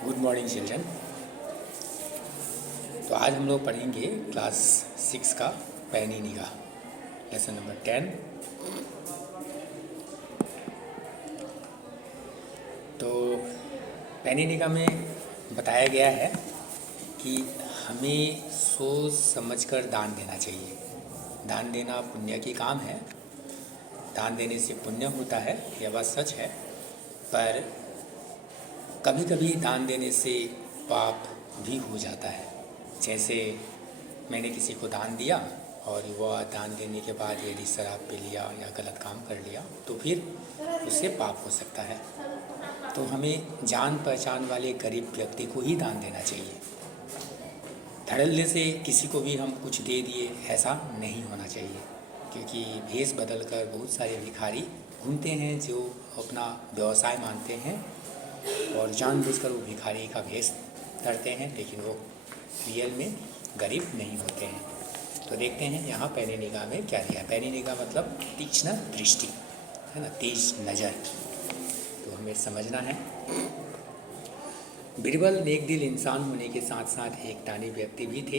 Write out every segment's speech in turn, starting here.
Good morning children. तो आज हम लोग पढ़ेंगे क्लास 6 का पैनीनी का लेसन नंबर 10। तो पैनीनिका में बताया गया है कि हमें सोच समझकर दान देना चाहिए। दान देना पुण्य की काम है। दान देने से पुण्य होता है, यह बात सच है। पर कभी कभी दान देने से पाप भी हो जाता है। जैसे मैंने किसी को दान दिया और वह दान देने के बाद यदि शराब पी लिया या गलत काम कर लिया तो फिर उससे पाप हो सकता है। तो हमें जान पहचान वाले गरीब व्यक्ति को ही दान देना चाहिए। धड़ल्ले से किसी को भी हम कुछ दे दिए, ऐसा नहीं होना चाहिए। क्योंकि भेष बदल कर बहुत सारे भिखारी घूमते हैं जो अपना व्यवसाय मानते हैं और जानबूझकर वो भिखारी का भेष धरते हैं, लेकिन वो रियल में गरीब नहीं होते हैं। तो देखते हैं यहाँ पैनीनिका में क्या दिया। पैनीनिका मतलब तीक्ष्ण दृष्टि है ना, तेज नज़र। तो हमें समझना है। बीरबल नेक दिल इंसान होने के साथ साथ एक दानी व्यक्ति भी थे,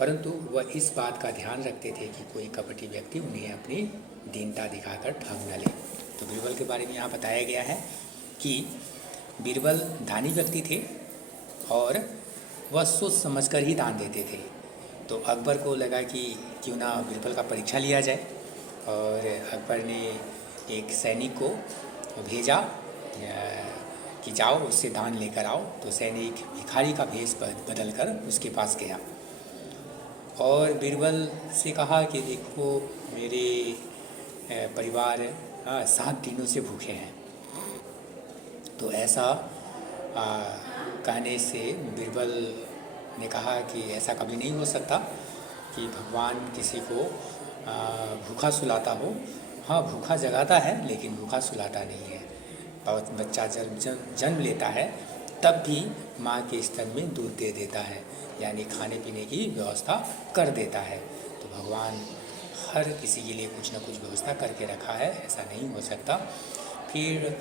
परंतु वह इस बात का ध्यान रखते थे कि कोई कपटी व्यक्ति उन्हें अपनी दीनता दिखाकर ठग न ले। तो बीरबल के बारे में यहाँ बताया गया है कि बीरबल दानी व्यक्ति थे और वह सोच समझकर ही दान देते थे। तो अकबर को लगा कि क्यों ना बीरबल का परीक्षा लिया जाए, और अकबर ने एक सैनिक को भेजा कि जाओ उससे दान लेकर आओ। तो सैनिक भिखारी का भेष बदल कर उसके पास गया और बीरबल से कहा कि देखो मेरे परिवार 7 दिनों से भूखे हैं। तो ऐसा कहने से बीरबल ने कहा कि ऐसा कभी नहीं हो सकता कि भगवान किसी को भूखा सुलाता हो। हाँ, भूखा जगाता है लेकिन भूखा सुलाता नहीं है। और बच्चा जन्म लेता है तब भी माँ के स्तन में दूध दे देता है, यानी खाने पीने की व्यवस्था कर देता है। तो भगवान हर किसी के लिए कुछ न कुछ व्यवस्था करके रखा है, ऐसा नहीं हो सकता। फिर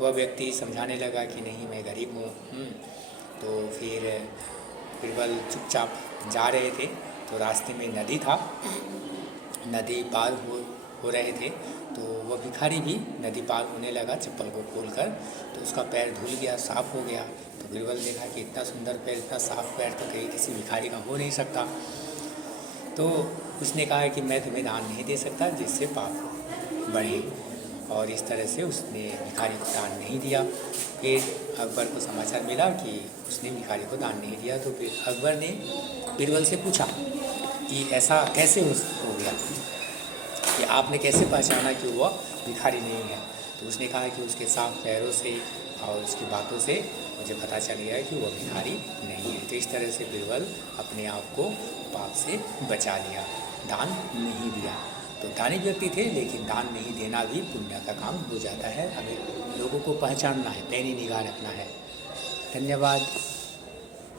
वह व्यक्ति समझाने लगा कि नहीं, मैं गरीब हूँ। तो फिर बीरबल चुपचाप जा रहे थे तो रास्ते में नदी था, नदी पार हो रहे थे। तो वह भिखारी भी नदी पार होने लगा चप्पल को खोलकर, तो उसका पैर धुल गया, साफ़ हो गया। तो बीरबल देखा कि इतना सुंदर पैर, इतना साफ पैर तो कहीं किसी भिखारी का हो नहीं सकता। तो उसने कहा कि मैं तुम्हें दान नहीं दे सकता जिससे पाप बढ़े, और इस तरह से उसने भिखारी को दान नहीं दिया। फिर अकबर को समाचार मिला कि उसने भिखारी को दान नहीं दिया। तो फिर अकबर ने बीरबल से पूछा कि ऐसा कैसे हो गया, कि आपने कैसे पहचाना कि वह भिखारी नहीं है। तो उसने कहा कि उसके साफ पैरों से और उसकी बातों से मुझे पता चल गया कि वह भिखारी नहीं है। तो इस तरह से बीरबल अपने आप को पाप से बचा लिया, दान नहीं दिया। तो दानी व्यक्ति थे लेकिन दान नहीं देना भी पुण्य का काम हो जाता है। हमें लोगों को पहचानना है, पैनी निगाह रखना है। धन्यवाद।